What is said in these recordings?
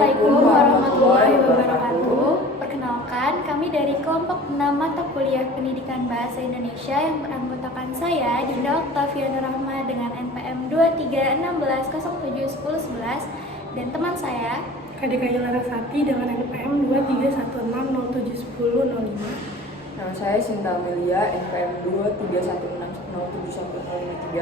Assalamualaikum warahmatullahi wabarakatuh. Perkenalkan, kami dari kelompok 6 mata kuliah Pendidikan Bahasa Indonesia yang beranggotakan saya, Dinda Oktaviana Rahma dengan NPM 2316071011 dan teman saya, Kadekayu Larasati dengan NPM 2316071005. Nama saya Sinta Amelia, NPM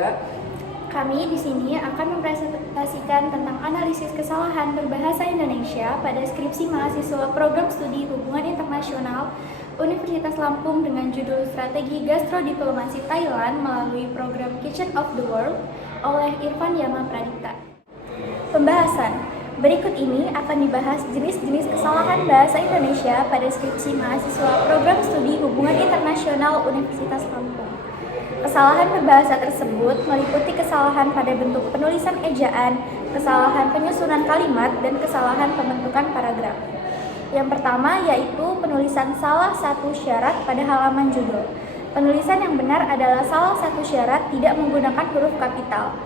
2316071053. Kami di sini akan mempresentasikan tentang analisis kesalahan berbahasa Indonesia pada skripsi mahasiswa Program Studi Hubungan Internasional Universitas Lampung dengan judul Strategi Gastrodiplomasi Thailand melalui program Kitchen of the World oleh Irfan Yama Pradipta. Pembahasan berikut ini akan dibahas jenis-jenis kesalahan bahasa Indonesia pada skripsi mahasiswa Program Studi Hubungan Internasional Universitas Lampung. Kesalahan berbahasa tersebut meliputi kesalahan pada bentuk penulisan ejaan, kesalahan penyusunan kalimat, dan kesalahan pembentukan paragraf. Yang pertama yaitu penulisan salah satu syarat pada halaman judul. Penulisan yang benar adalah salah satu syarat tidak menggunakan huruf kapital.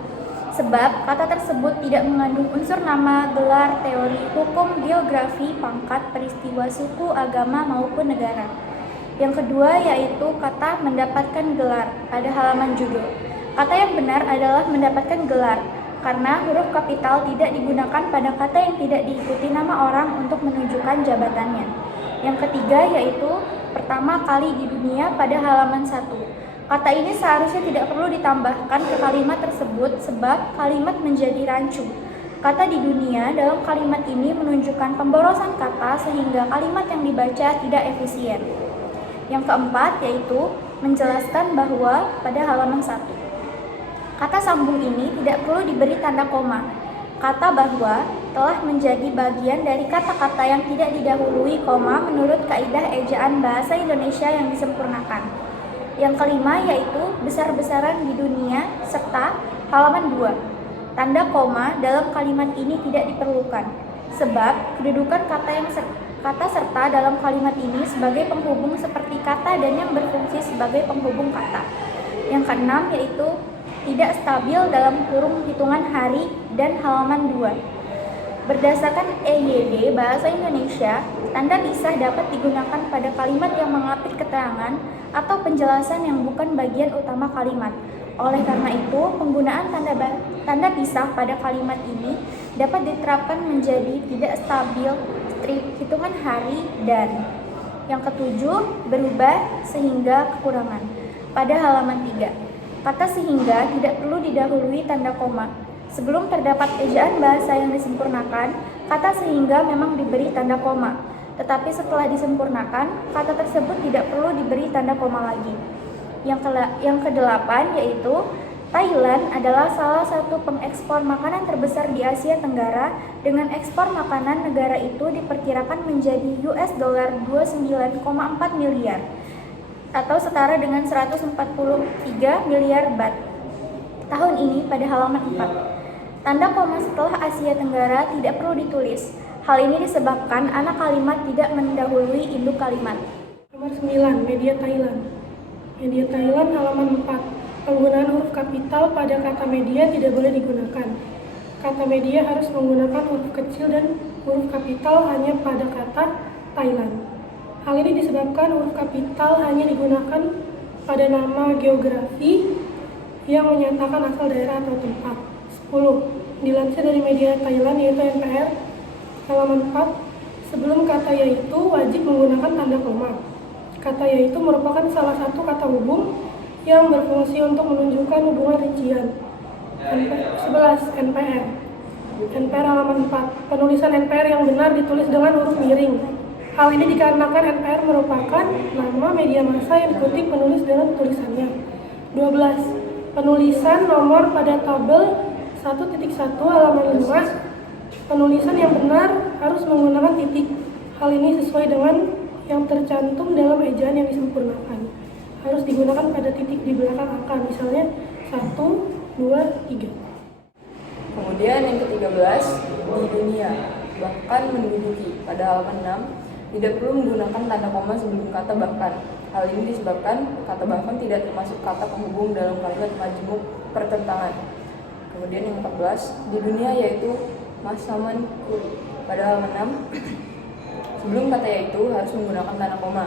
Sebab kata tersebut tidak mengandung unsur nama, gelar, teori, hukum, geografi, pangkat, peristiwa, suku, agama, maupun negara. Yang kedua yaitu kata mendapatkan gelar pada halaman judul. Kata yang benar adalah mendapatkan gelar, karena huruf kapital tidak digunakan pada kata yang tidak diikuti nama orang untuk menunjukkan jabatannya. Yang ketiga yaitu pertama kali di dunia pada halaman 1. Kata ini seharusnya tidak perlu ditambahkan ke kalimat tersebut sebab kalimat menjadi rancu. Kata di dunia dalam kalimat ini menunjukkan pemborosan kata sehingga kalimat yang dibaca tidak efisien. Yang keempat yaitu menjelaskan bahwa pada halaman 1 kata sambung ini tidak perlu diberi tanda koma. Kata bahwa telah menjadi bagian dari kata-kata yang tidak didahului koma menurut kaidah ejaan bahasa Indonesia yang disempurnakan. Yang kelima yaitu besar-besaran di dunia serta halaman 2. Tanda koma dalam kalimat ini tidak diperlukan sebab kedudukan kata serta dalam kalimat ini sebagai penghubung seperti kata dan yang berfungsi sebagai penghubung kata. Yang keenam yaitu tidak stabil dalam kurung hitungan hari dan halaman 2. Berdasarkan EYD Bahasa Indonesia, tanda pisah dapat digunakan pada kalimat yang mengapit keterangan atau penjelasan yang bukan bagian utama kalimat. Oleh karena itu, penggunaan tanda pisah pada kalimat ini dapat diterapkan menjadi tidak stabil hitungan hari dan. Yang ketujuh, berubah sehingga kekurangan. Pada halaman 3, kata sehingga tidak perlu didahului tanda koma. Sebelum terdapat ejaan bahasa yang disempurnakan, kata sehingga memang diberi tanda koma. Tetapi setelah disempurnakan, kata tersebut tidak perlu diberi tanda koma lagi. Yang kedelapan yaitu Thailand adalah salah satu pengekspor makanan terbesar di Asia Tenggara dengan ekspor makanan negara itu diperkirakan menjadi US dollar 29,4 miliar atau setara dengan 143 miliar baht tahun ini pada halaman 4. Tanda koma setelah Asia Tenggara tidak perlu ditulis. Hal ini disebabkan anak kalimat tidak mendahului induk kalimat. Nomor 9, media Thailand. Media Thailand halaman 4. Penggunaan huruf kapital pada kata media tidak boleh digunakan. Kata media harus menggunakan huruf kecil dan huruf kapital hanya pada kata Thailand. Hal ini disebabkan huruf kapital hanya digunakan pada nama geografi yang menyatakan asal daerah atau tempat. 10. Dilansir dari media Thailand yaitu NPR halaman 4, sebelum kata yaitu wajib menggunakan tanda koma. Kata yaitu merupakan salah satu kata hubung yang berfungsi untuk menunjukkan hubungan rincian. 11. NPR halaman 4. Penulisan NPR yang benar ditulis dengan huruf miring. Hal ini dikarenakan NPR merupakan nama media massa yang dikutip penulis dalam tulisannya. 12. Penulisan nomor pada tabel 1.1 halaman 5. Penulisan yang benar harus menggunakan titik. Hal ini sesuai dengan yang tercantum dalam ejaan yang disempurnakan. Harus digunakan pada titik di belakang angka, misalnya 1, 2, 3. Kemudian yang ke-13, di dunia, bahkan menduduki pada halaman 6, tidak perlu menggunakan tanda koma sebelum kata bahkan. Hal ini disebabkan kata bahkan tidak termasuk kata penghubung dalam kalimat majmuk pertentangan. Kemudian yang 14, di dunia yaitu Masaman Pada halaman 6, sebelum kata yaitu harus menggunakan tanda koma.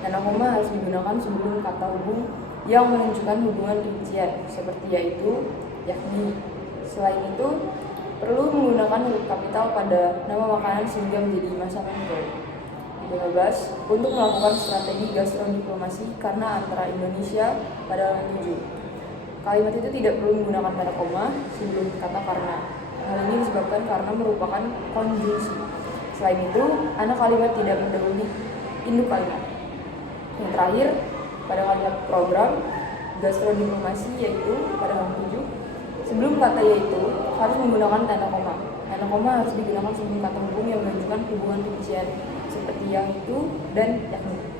Tanda koma harus digunakan sebelum kata hubung yang menunjukkan hubungan rincian, seperti yaitu, yakni. Selain itu, perlu menggunakan huruf kapital pada nama makanan sehingga menjadi masakan verb. 15. Untuk melakukan strategi gastrodiplomasi karena antara Indonesia pada halaman 7. Kalimat itu tidak perlu menggunakan tanda koma sebelum kata karena. Hal ini disebabkan karena merupakan konjungsi. Selain itu, anak kalimat tidak mendahului induk kalimat. Yang terakhir, pada kalimat program gastrodiplomasi yaitu pada halaman 7, sebelum kata yaitu harus menggunakan tanda koma. Tanda koma harus digunakan sebelum kata hubung yang menunjukkan hubungan rincian, seperti yang itu dan yakni.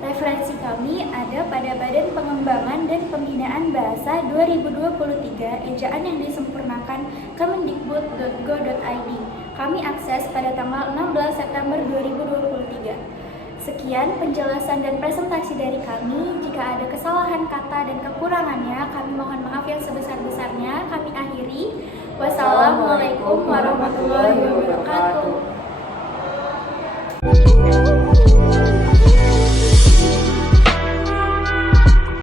Referensi kami ada pada Badan Pengembangan dan Pembinaan Bahasa 2023, ejaan yang disempurnakan kemendikbud.go.id. Kami akses pada tanggal 16 September 2023. Sekian penjelasan dan presentasi dari kami. Jika ada kesalahan kata dan kekurangannya, kami mohon maaf yang sebesar-besarnya. Kami akhiri. Wassalamualaikum warahmatullahi wabarakatuh.